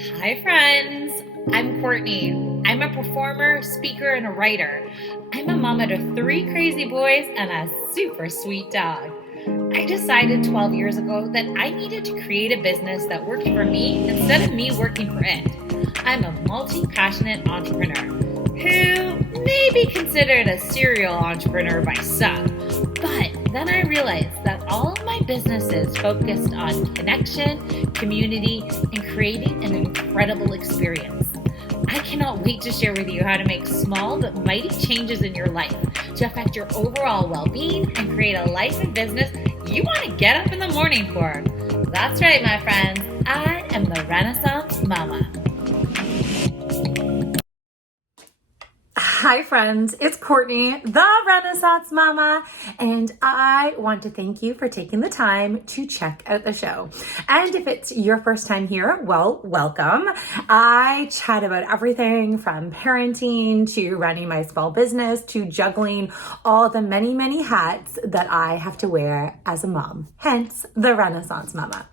Hi, friends. I'm Courtney. I'm a performer, speaker, and a writer. I'm a mama to three crazy boys and a super sweet dog. I decided 12 years ago that I needed to create a business that worked for me instead of me working for it. I'm a multi-passionate entrepreneur who may be considered a serial entrepreneur by some. But then I realized that all of my businesses focused on connection, community, and creating an incredible experience. I cannot wait to share with you how to make small but mighty changes in your life to affect your overall well-being and create a life and business you want to get up in the morning for. That's right, my friends. I am the Renaissance Mama. Hi friends, it's Courtney, the Renaissance Mama, and I want to thank you for taking the time to check out the show. And if it's your first time here, well, welcome. I chat about everything from parenting to running my small business to juggling all the many, many hats that I have to wear as a mom, hence the Renaissance Mama.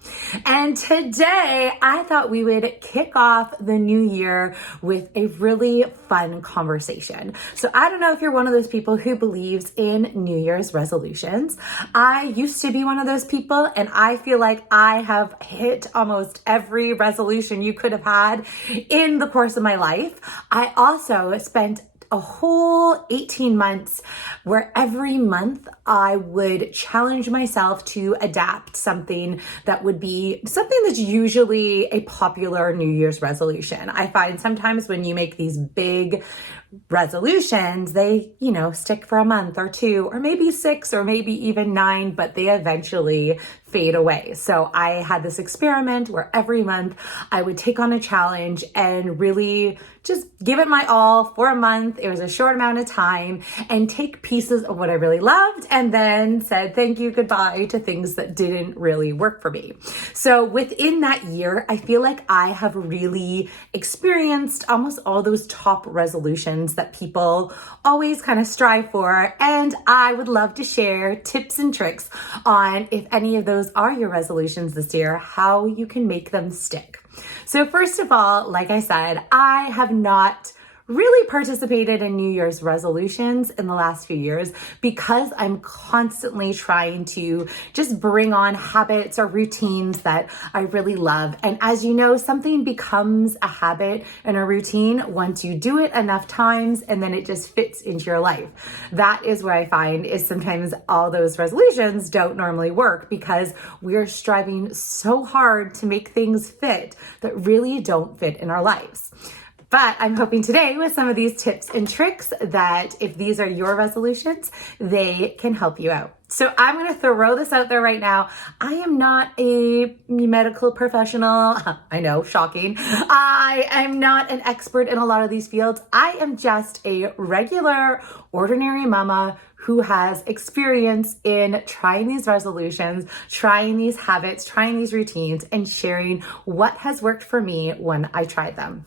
And today I thought we would kick off the new year with a really fun conversation. So I don't know if you're one of those people who believes in New Year's resolutions. I used to be one of those people, and I feel like I have hit almost every resolution you could have had in the course of my life. I also spent a whole 18 months where every month I would challenge myself to adapt something that would be something that's usually a popular New Year's resolution. I find sometimes when you make these big resolutions, they, stick for a month or two, or maybe 6, or maybe even 9, but they eventually fade away. So I had this experiment where every month I would take on a challenge and really just give it my all for a month. It was a short amount of time, and take pieces of what I really loved and then said thank you, goodbye to things that didn't really work for me. So within that year, I feel like I have really experienced almost all those top resolutions that people always kind of strive for. And I would love to share tips and tricks on, if any of those are your resolutions this year, how you can make them stick. So first of all, like I said, I have not really participated in New Year's resolutions in the last few years because I'm constantly trying to just bring on habits or routines that I really love. And as you know, something becomes a habit and a routine once you do it enough times, and then it just fits into your life. That is where I find is sometimes all those resolutions don't normally work because we're striving so hard to make things fit that really don't fit in our lives. But I'm hoping today with some of these tips and tricks that if these are your resolutions, they can help you out. So I'm going to throw this out there right now. I am not a medical professional. I know, shocking. I am not an expert in a lot of these fields. I am just a regular, ordinary mama who has experience in trying these resolutions, trying these habits, trying these routines, and sharing what has worked for me when I tried them.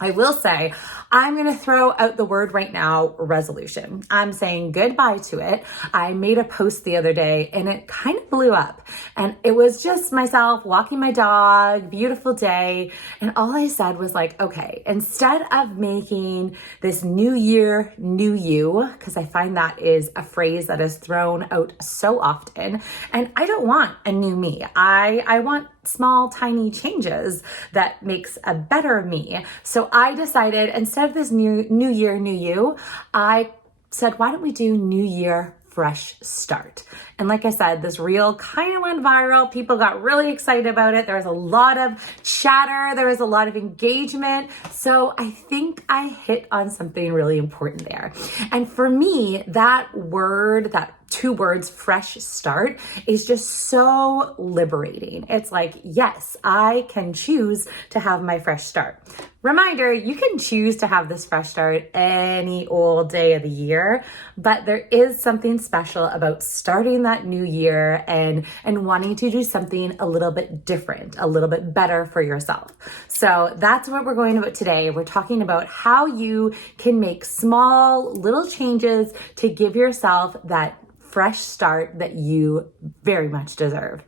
I will say, I'm going to throw out the word right now, resolution. I'm saying goodbye to it. I made a post the other day and it kind of blew up, and it was just myself walking my dog, beautiful day. And all I said was like, okay, instead of making this new year, new you, because I find that is a phrase that is thrown out so often. And I don't want a new me. I want small, tiny changes that makes a better me. So I decided instead of this new year, new you, I said, why don't we do New Year Fresh Start? And like I said, this reel kind of went viral. People got really excited about it. There was a lot of chatter. There was a lot of engagement. So I think I hit on something really important there. And for me, that word, that 2 words, fresh start, is just so liberating. It's like, yes, I can choose to have my fresh start. Reminder, you can choose to have this fresh start any old day of the year, but there is something special about starting that new year and wanting to do something a little bit different, a little bit better for yourself. So that's what we're going about today. We're talking about how you can make small little changes to give yourself that fresh start that you very much deserve.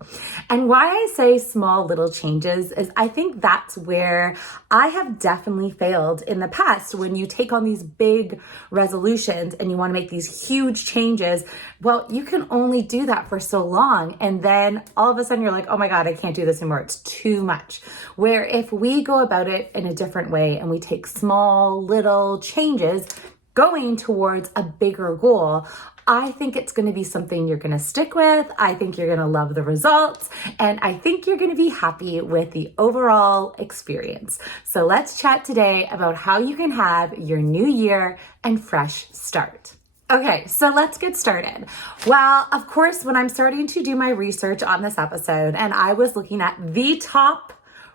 And why I say small little changes is I think that's where I have definitely failed in the past. When you take on these big resolutions and you want to make these huge changes, well, you can only do that for so long. And then all of a sudden you're like, oh my God, I can't do this anymore. It's too much. Where if we go about it in a different way and we take small little changes going towards a bigger goal, I think it's going to be something you're going to stick with. I think you're going to love the results, and I think you're going to be happy with the overall experience. So let's chat today about how you can have your new year and fresh start. Okay, so let's get started. Well, of course, when I'm starting to do my research on this episode and I was looking at the top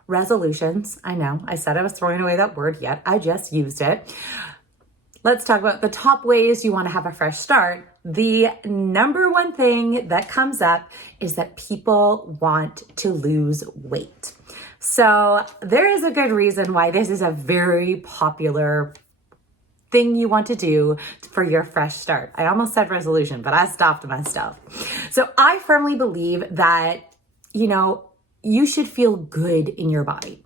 resolutions, I know I said I was throwing away that word, yet I just used it. Let's talk about the top ways you want to have a fresh start. The number one thing that comes up is that people want to lose weight. So there is a good reason why this is a very popular thing you want to do for your fresh start. I almost said resolution, but I stopped myself. So I firmly believe that, you should feel good in your body.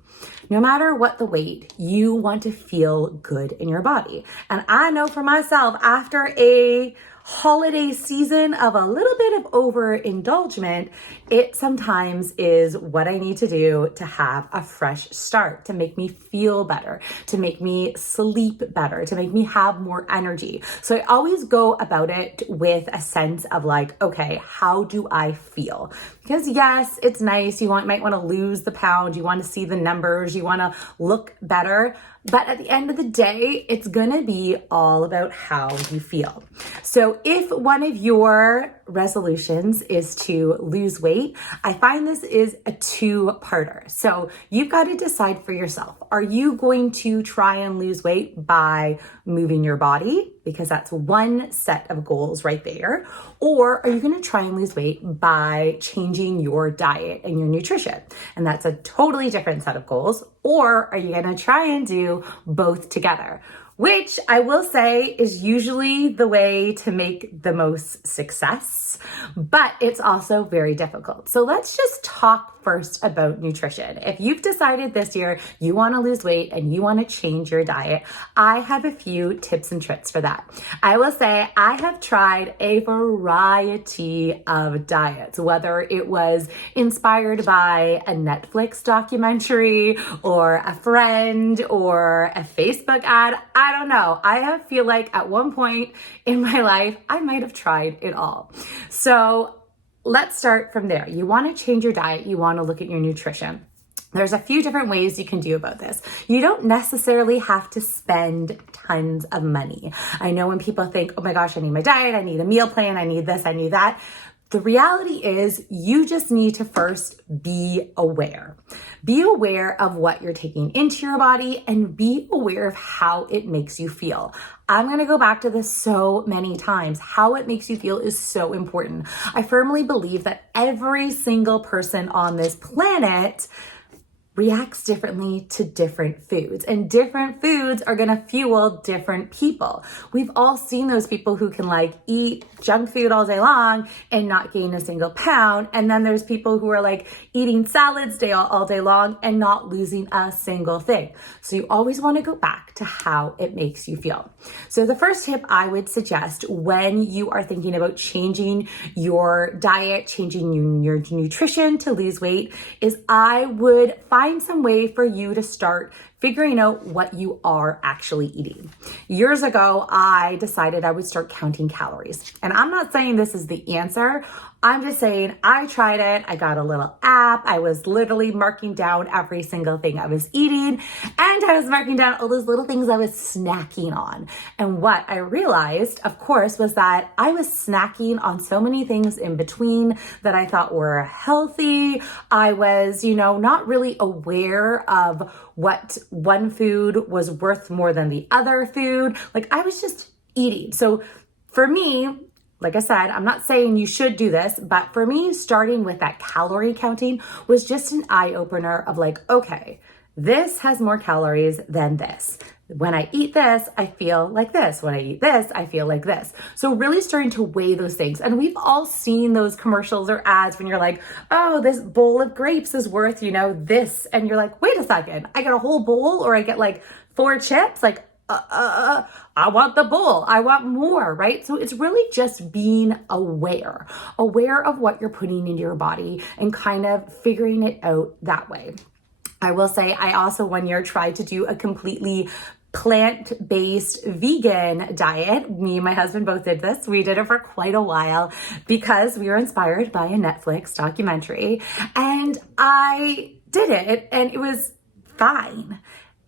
No matter what the weight, you want to feel good in your body. And I know for myself, after a holiday season of a little bit of overindulgence, it sometimes is what I need to do to have a fresh start, to make me feel better, to make me sleep better, to make me have more energy. So I always go about it with a sense of like, okay, how do I feel? Because yes, it's nice. You might want to lose the pound. You want to see the numbers. You want to look better. But at the end of the day, it's going to be all about how you feel. So if one of your resolutions is to lose weight, I find this is a two-parter. So you've got to decide for yourself. Are you going to try and lose weight by moving your body? Because that's one set of goals right there. Or are you going to try and lose weight by changing your diet and your nutrition? And that's a totally different set of goals. Or are you going to try and do both together? Which I will say is usually the way to make the most success, but it's also very difficult. So let's just talk first about nutrition. If you've decided this year you want to lose weight and you want to change your diet, I have a few tips and tricks for that. I will say I have tried a variety of diets, whether it was inspired by a Netflix documentary or a friend or a Facebook ad. I don't know. I feel like at one point in my life, I might have tried it all. So let's start from there. You want to change your diet. You want to look at your nutrition. There's a few different ways you can do about this. You don't necessarily have to spend tons of money. I know when people think, oh my gosh, I need my diet. I need a meal plan. I need this. I need that. The reality is you just need to first be aware. Be aware of what you're taking into your body and be aware of how it makes you feel. I'm going to go back to this so many times. How it makes you feel is so important. I firmly believe that every single person on this planet reacts differently to different foods, and different foods are going to fuel different people. We've all seen those people who can eat junk food all day long and not gain a single pound. And then there's people who are eating salads all day long and not losing a single thing. So you always want to go back to how it makes you feel. So the first tip I would suggest when you are thinking about changing your diet, changing your nutrition to lose weight is I would find some way for you to start figuring out what you are actually eating. Years ago, I decided I would start counting calories. And I'm not saying this is the answer. I'm just saying I tried it. I got a little app. I was literally marking down every single thing I was eating. And I was marking down all those little things I was snacking on. And what I realized, of course, was that I was snacking on so many things in between that I thought were healthy. I was, not really aware of what one food was worth more than the other food. I was just eating. So for me, like I said, I'm not saying you should do this, but for me, starting with that calorie counting was just an eye opener of okay, This has more calories than this. When I eat this, I feel like this. When I eat this, I feel like this. So really starting to weigh those things. And we've all seen those commercials or ads when you're like, oh, this bowl of grapes is worth, this. And you're like, wait a second, I get a whole bowl or I get like 4 chips? Like, I want the bowl. I want more, right? So it's really just being aware of what you're putting into your body and kind of figuring it out that way. I will say I also one year tried to do a completely plant-based vegan diet. Me and my husband both did this. We did it for quite a while because we were inspired by a Netflix documentary, and I did it and it was fine.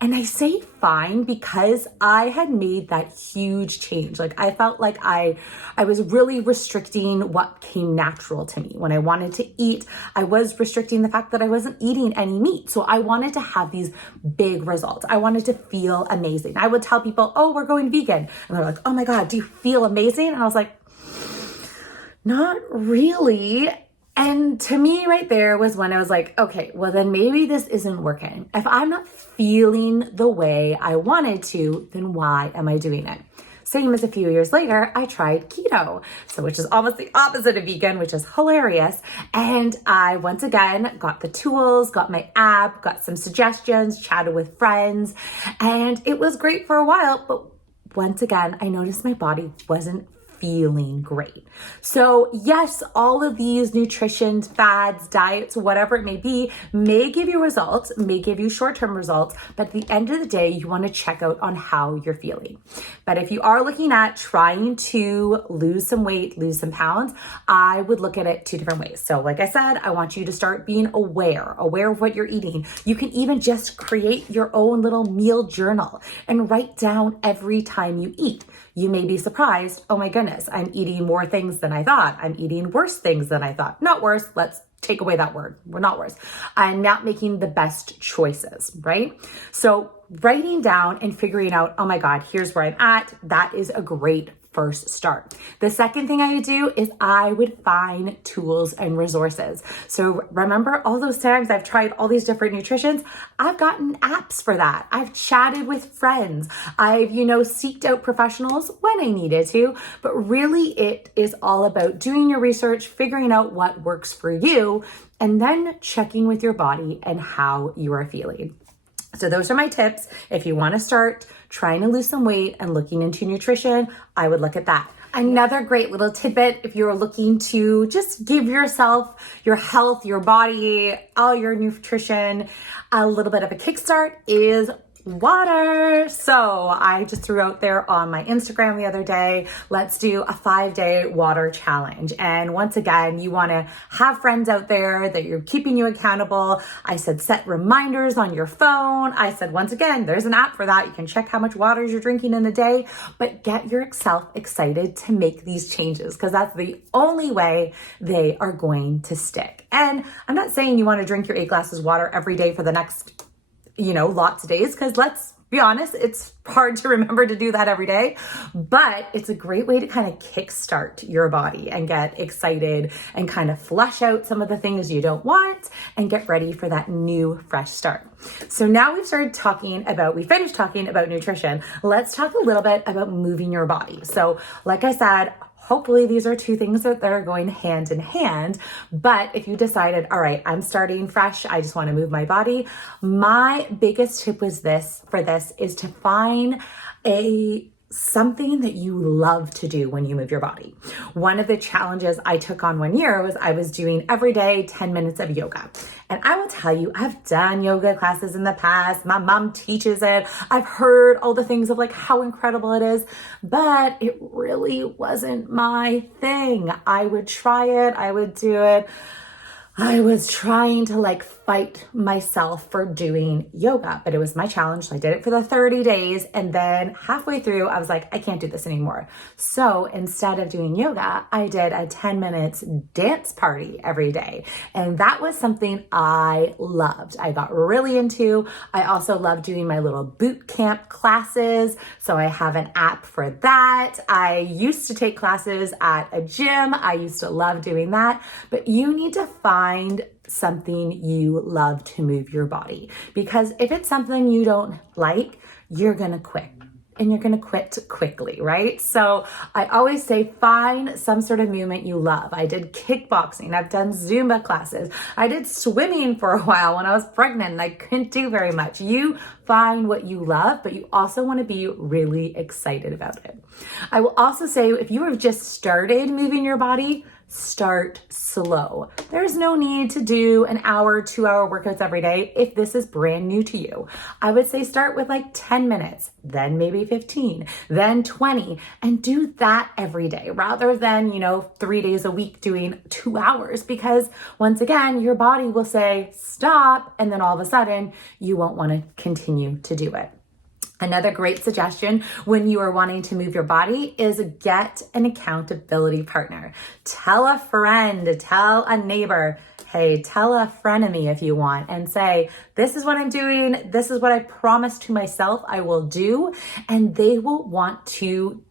And I say fine because I had made that huge change. Like I felt like I was really restricting what came natural to me. When I wanted to eat, I was restricting the fact that I wasn't eating any meat. So I wanted to have these big results. I wanted to feel amazing. I would tell people, oh, we're going vegan. And they're like, oh my God, do you feel amazing? And I was like, not really. And to me right there was when I was like, okay, well then maybe this isn't working. If I'm not feeling the way I wanted to, then why am I doing it? Same as a few years later, I tried keto, which is almost the opposite of vegan, which is hilarious. And I, once again, got the tools, got my app, got some suggestions, chatted with friends, and it was great for a while. But once again, I noticed my body wasn't feeling great. So yes, all of these nutrition fads, diets, whatever it may be, may give you results, may give you short-term results, but at the end of the day, you want to check out on how you're feeling. But if you are looking at trying to lose some weight, lose some pounds, I would look at it 2 different ways. So like I said, I want you to start being aware of what you're eating. You can even just create your own little meal journal and write down every time you eat. You may be surprised, oh my goodness, I'm eating more things than I thought. I'm eating worse things than I thought. Not worse, let's take away that word. We're not worse. I'm not making the best choices, right? So writing down and figuring out, oh my God, here's where I'm at. That is a great first start. The second thing I would do is I would find tools and resources. So remember all those times I've tried all these different nutritions, I've gotten apps for that. I've chatted with friends. I've, seeked out professionals when I needed to, but really it is all about doing your research, figuring out what works for you, and then checking with your body and how you are feeling. So those are my tips. If you want to start trying to lose some weight and looking into nutrition, I would look at that. Another great little tidbit, if you're looking to just give yourself, your health, your body, all your nutrition, a little bit of a kickstart is water. So I just threw out there on my Instagram the other day, let's do a 5-day water challenge. And once again, you want to have friends out there that you're keeping you accountable. I said, set reminders on your phone. I said, once again, there's an app for that. You can check how much water you're drinking in a day, but get yourself excited to make these changes because that's the only way they are going to stick. And I'm not saying you want to drink your 8 glasses of water every day for the next lots of days, because let's be honest, it's hard to remember to do that every day, but it's a great way to kind of kickstart your body and get excited and kind of flush out some of the things you don't want and get ready for that new fresh start. So now we finished talking about nutrition. Let's talk a little bit about moving your body. So like I said, hopefully these are 2 things that are going hand in hand. But if you decided, all right, I'm starting fresh, I just want to move my body, my biggest tip is to find something that you love to do when you move your body. One of the challenges I took on one year was I was doing every day 10 minutes of yoga. And I will tell you, I've done yoga classes in the past. My mom teaches it. I've heard all the things of like how incredible it is, but it really wasn't my thing. I would try it. I would do it. I was trying to fight myself for doing yoga, but it was my challenge. So I did it for the 30 days. And then halfway through, I was like, I can't do this anymore. So instead of doing yoga, I did a 10 minutes dance party every day. And that was something I loved. I got really into. I also love doing my little boot camp classes. So I have an app for that. I used to take classes at a gym. I used to love doing that, but you need to find something you love to move your body. Because if it's something you don't like, you're gonna quit. And you're gonna quit quickly, right? So I always say find some sort of movement you love. I did kickboxing, I've done Zumba classes, I did swimming for a while when I was pregnant and I couldn't do very much. You find what you love, but you also wanna be really excited about it. I will also say if you have just started moving your body, start slow. There's no need to do an hour, 2-hour workouts every day if this is brand new to you. I would say start with like 10 minutes, then maybe 15, then 20, and do that every day rather than, 3 days a week doing 2 hours, because once again, your body will say stop, and then all of a sudden you won't want to continue to do it. Another great suggestion when you are wanting to move your body is get an accountability partner. Tell a friend, tell a neighbor, hey, tell a frenemy if you want, and say, this is what I'm doing, this is what I promised to myself I will do, and they will want to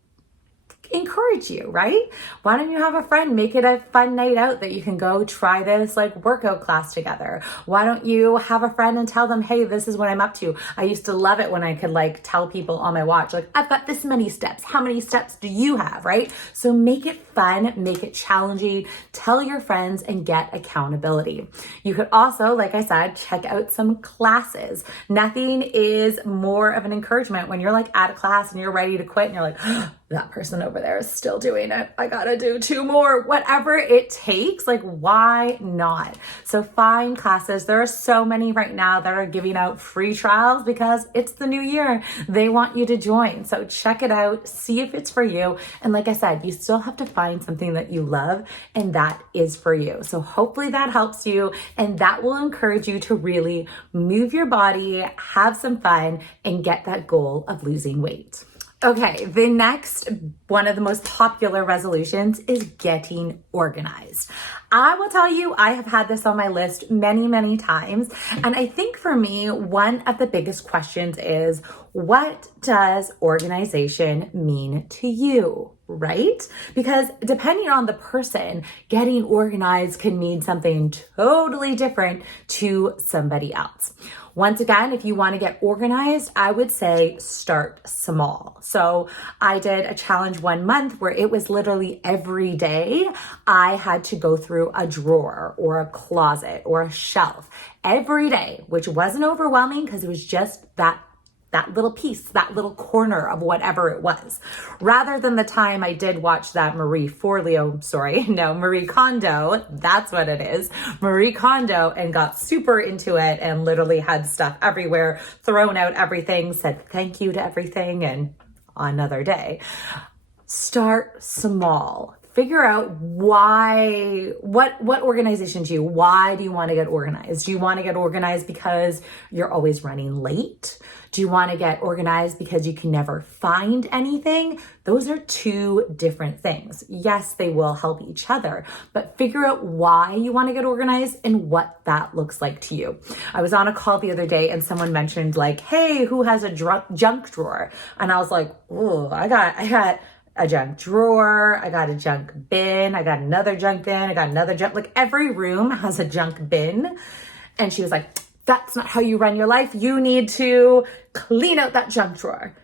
encourage you, right? Why don't you have a friend make it a fun night out that you can go try this like workout class together? Why don't you have a friend and tell them, hey, this is what I'm up to. I used to love it when I could like tell people on my watch, like, I've got this many steps. How many steps do you have, right? So make it fun, make it challenging, tell your friends and get accountability. You could also, like I said, check out some classes. Nothing is more of an encouragement when you're like at a class and you're ready to quit and you're like, that person over there is still doing it. I gotta do 2 more, whatever it takes. Like, why not? So find classes. There are so many right now that are giving out free trials because it's the new year. They want you to join. So check it out, see if it's for you. And like I said, you still have to find something that you love and that is for you. So hopefully that helps you and that will encourage you to really move your body, have some fun, and get that goal of losing weight. Okay, the next one of the most popular resolutions is getting organized. I will tell you, I have had this on my list many, many times. And I think for me, one of the biggest questions is, what does organization mean to you? Right? Because depending on the person, getting organized can mean something totally different to somebody else. Once again, if you want to get organized, I would say start small. So I did a challenge 1 month where it was literally every day I had to go through a drawer or a closet or a shelf every day, which wasn't overwhelming because it was just that little piece, that little corner of whatever it was. Rather than the time I did watch that Marie Kondo, that's what it is, Marie Kondo, and got super into it and literally had stuff everywhere, thrown out everything, said thank you to everything, and another day. Start small. Figure out what organization do you, why do you want to get organized? Do you want to get organized because you're always running late? Do you want to get organized because you can never find anything? Those are 2 different things. Yes, they will help each other, but figure out why you want to get organized and what that looks like to you. I was on a call the other day and someone mentioned like, hey, who has a junk drawer? And I was like, oh, I got a junk drawer, I got a junk bin, I got another junk bin, I got another junk, like every room has a junk bin. And she was like, that's not how you run your life. You need to clean out that junk drawer.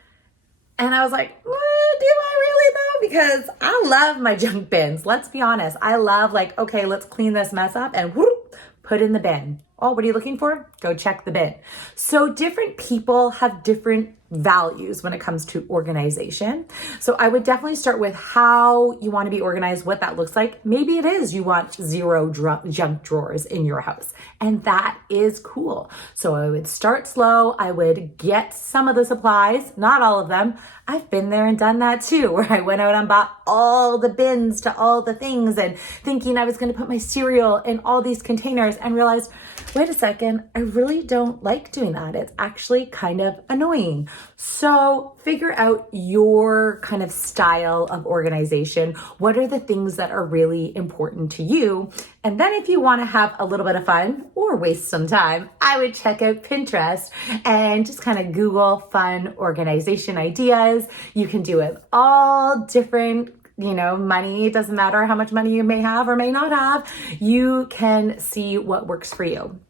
And I was like, do I really though? Because I love my junk bins. Let's be honest. I love like, okay, let's clean this mess up and whoop, put in the bin. Oh, what are you looking for? Go check the bin. So different people have different values when it comes to organization. So I would definitely start with how you want to be organized, what that looks like. Maybe it is you want 0 junk drawers in your house, and that is cool. So I would start slow. I would get some of the supplies, not all of them. I've been there and done that too, where I went out and bought all the bins to all the things and thinking I was going to put my cereal in all these containers and realized, wait a second, I really don't like doing that. It's actually kind of annoying. So figure out your kind of style of organization. What are the things that are really important to you? And then if you want to have a little bit of fun or waste some time, I would check out Pinterest and just kind of Google fun organization ideas. You can do it all different money, it doesn't matter how much money you may have or may not have, you can see what works for you.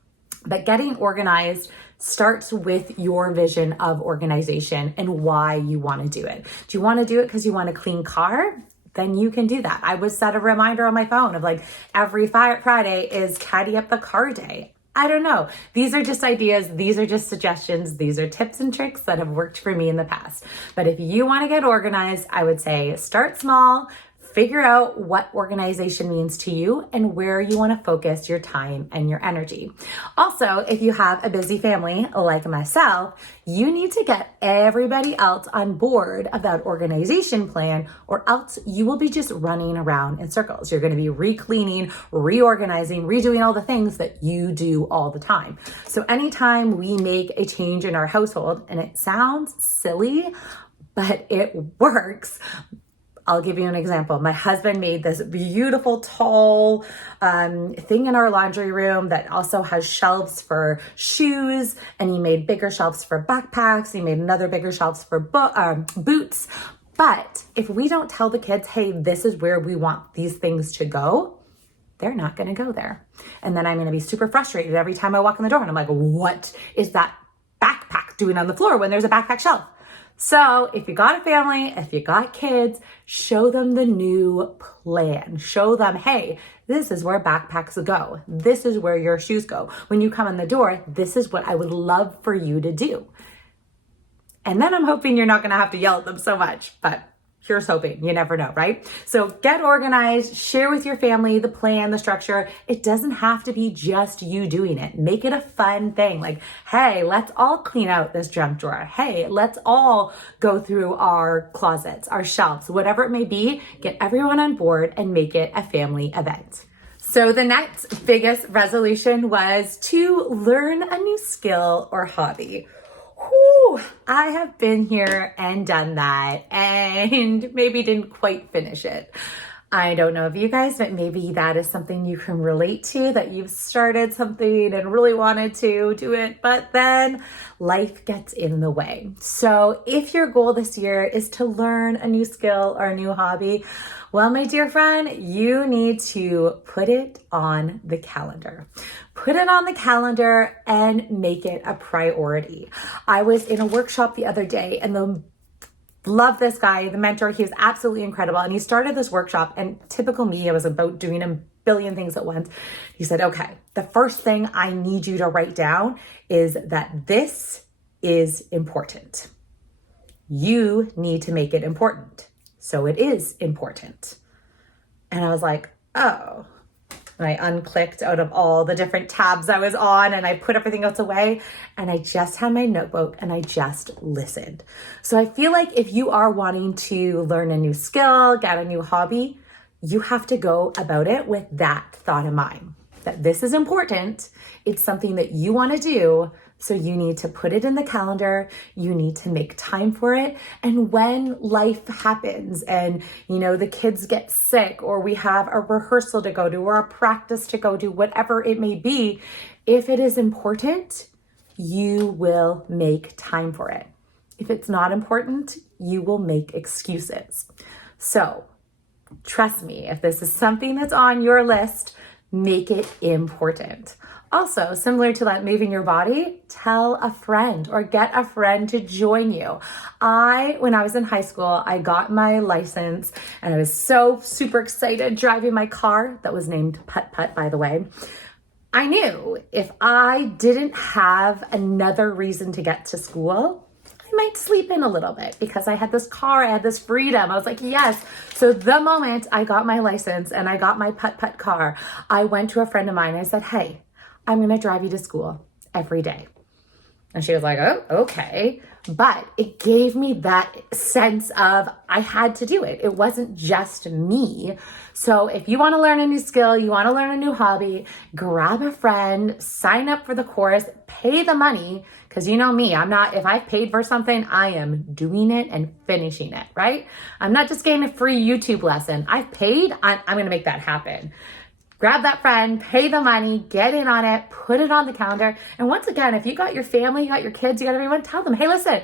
But getting organized starts with your vision of organization and why you want to do it. Do you want to do it because you want a clean car? Then you can do that. I would set a reminder on my phone of like every Friday is tidy up the car day. I don't know. These are just ideas. These are just suggestions. These are tips and tricks that have worked for me in the past. But if you want to get organized, I would say start small, figure out what organization means to you and where you want to focus your time and your energy. Also, if you have a busy family like myself, you need to get everybody else on board of that organization plan, or else you will be just running around in circles. You're going to be re-cleaning, reorganizing, redoing all the things that you do all the time. So anytime we make a change in our household, and it sounds silly, but it works. I'll give you an example. My husband made this beautiful tall thing in our laundry room that also has shelves for shoes, and he made bigger shelves for backpacks. He made another bigger shelves for boots. But if we don't tell the kids, hey, this is where we want these things to go, they're not going to go there. And then I'm going to be super frustrated every time I walk in the door and I'm like, what is that backpack doing on the floor when there's a backpack shelf? So if you got a family, if you got kids, show them the new plan. Show them, hey, this is where backpacks go. This is where your shoes go. When you come in the door, this is what I would love for you to do. And then I'm hoping you're not going to have to yell at them so much, but here's hoping. You never know, right? So get organized, share with your family the plan, the structure. It doesn't have to be just you doing it. Make it a fun thing. Like, hey, let's all clean out this junk drawer. Hey, let's all go through our closets, our shelves, whatever it may be. Get everyone on board and make it a family event. So the next biggest resolution was to learn a new skill or hobby. Whew, I have been here and done that and maybe didn't quite finish it. I don't know if you guys, but maybe that is something you can relate to, that you've started something and really wanted to do it, but then life gets in the way. So if your goal this year is to learn a new skill or a new hobby, well, my dear friend, you need to put it on the calendar. Put it on the calendar and make it a priority. I was in a workshop the other day and love this guy, the mentor. He was absolutely incredible. And he started this workshop, and typical me, I was about doing a billion things at once. He said, okay, the first thing I need you to write down is that this is important. You need to make it important. So it is important. And I was like, oh. And I unclicked out of all the different tabs I was on and I put everything else away and I just had my notebook and I just listened. So I feel like if you are wanting to learn a new skill, get a new hobby, you have to go about it with that thought in mind, that this is important. It's something that you want to do. So you need to put it in the calendar. You need to make time for it. And when life happens and, the kids get sick, or we have a rehearsal to go to, or a practice to go to, whatever it may be, if it is important, you will make time for it. If it's not important, you will make excuses. So trust me, if this is something that's on your list, make it important. Also, similar to that moving your body, tell a friend or get a friend to join you. When I was in high school, I got my license and I was so super excited driving my car that was named Putt Putt, by the way. I knew if I didn't have another reason to get to school, I might sleep in a little bit because I had this car, I had this freedom. I was like, yes. So the moment I got my license and I got my Putt Putt car, I went to a friend of mine and I said, hey, I'm going to drive you to school every day. And she was like, oh, okay. But it gave me that sense of I had to do it. It wasn't just me. So if you want to learn a new skill, you want to learn a new hobby, grab a friend, sign up for the course, pay the money. Because you know me, if I've paid for something, I am doing it and finishing it, right? I'm not just getting a free YouTube lesson. I've paid, I'm going to make that happen. Grab that friend, pay the money, get in on it, put it on the calendar. And once again, if you got your family, you got your kids, you got everyone, tell them, hey, listen,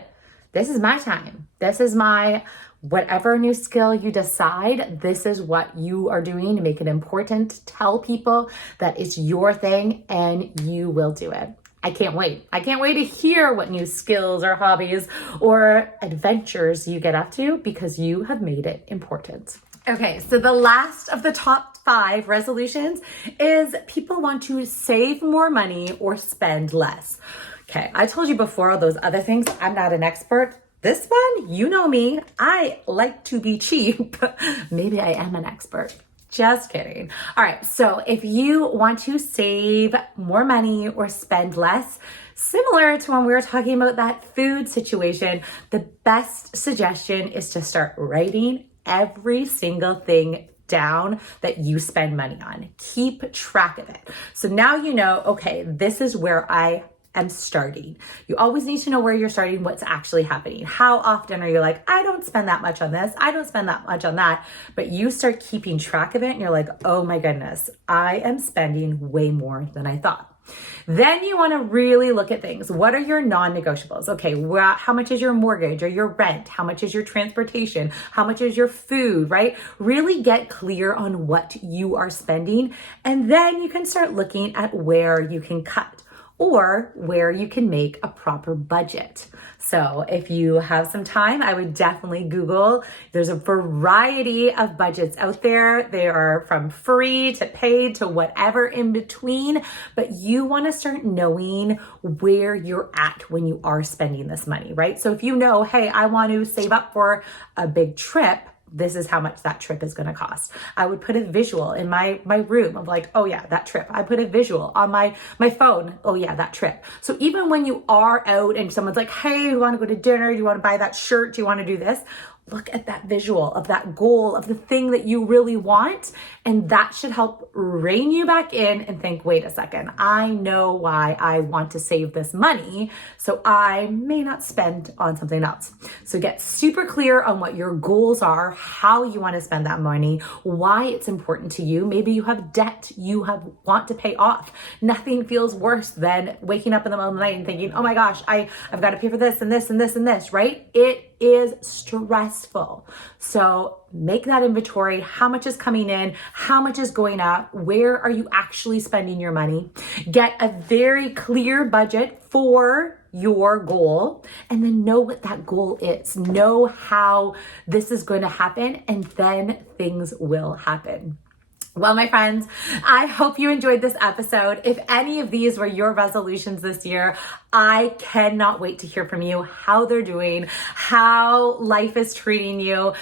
this is my time. This is my Whatever new skill you decide, this is what you are doing to make it important. Tell people that it's your thing and you will do it. I can't wait. I can't wait to hear what new skills or hobbies or adventures you get up to because you have made it important. Okay, so the last of the top 5 resolutions is people want to save more money or spend less. Okay, I told you before all those other things, I'm not an expert. This one, you know me, I like to be cheap. Maybe I am an expert. Just kidding. All right, so if you want to save more money or spend less, similar to when we were talking about that food situation, the best suggestion is to start writing every single thing down that you spend money on. Keep track of it. So now you know, okay, this is where I am starting. You always need to know where you're starting, what's actually happening. How often are you like, I don't spend that much on this, I don't spend that much on that, but you start keeping track of it and you're like, oh my goodness, I am spending way more than I thought. Then you want to really look at things. What are your non-negotiables? Okay, how much is your mortgage or your rent? How much is your transportation? How much is your food, right? Really get clear on what you are spending, and then you can start looking at where you can cut or where you can make a proper budget. So if you have some time, I would definitely Google. There's a variety of budgets out there. They are from free to paid to whatever in between, but you want to start knowing where you're at when you are spending this money, right? So if you know, hey, I want to save up for a big trip, this is how much that trip is going to cost. I would put a visual in my room of like, oh yeah, that trip. I put a visual on my phone. Oh yeah, that trip. So even when you are out and someone's like, hey, you want to go to dinner? Do you want to buy that shirt? Do you want to do this? Look at that visual of that goal, of the thing that you really want. And that should help rein you back in and think, wait a second, I know why I want to save this money, so I may not spend on something else. So get super clear on what your goals are, how you want to spend that money, why it's important to you. Maybe you have debt you want to pay off. Nothing feels worse than waking up in the middle of the night and thinking, oh my gosh, I've got to pay for this and this and this and this, right? It is stressful. So make that inventory. How much is coming in? How much is going out? Where are you actually spending your money? Get a very clear budget for your goal, and then know what that goal is. Know how this is going to happen, and then things will happen. Well, my friends, I hope you enjoyed this episode. If any of these were your resolutions this year, I cannot wait to hear from you, how they're doing, how life is treating you.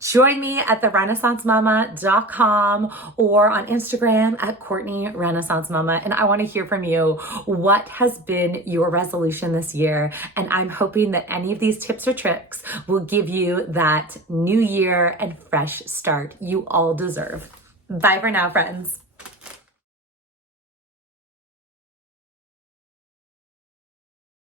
Join me at therenaissancemama.com or on Instagram at Courtney Renaissance Mama. And I want to hear from you. What has been your resolution this year? And I'm hoping that any of these tips or tricks will give you that new year and fresh start you all deserve. Bye for now, friends.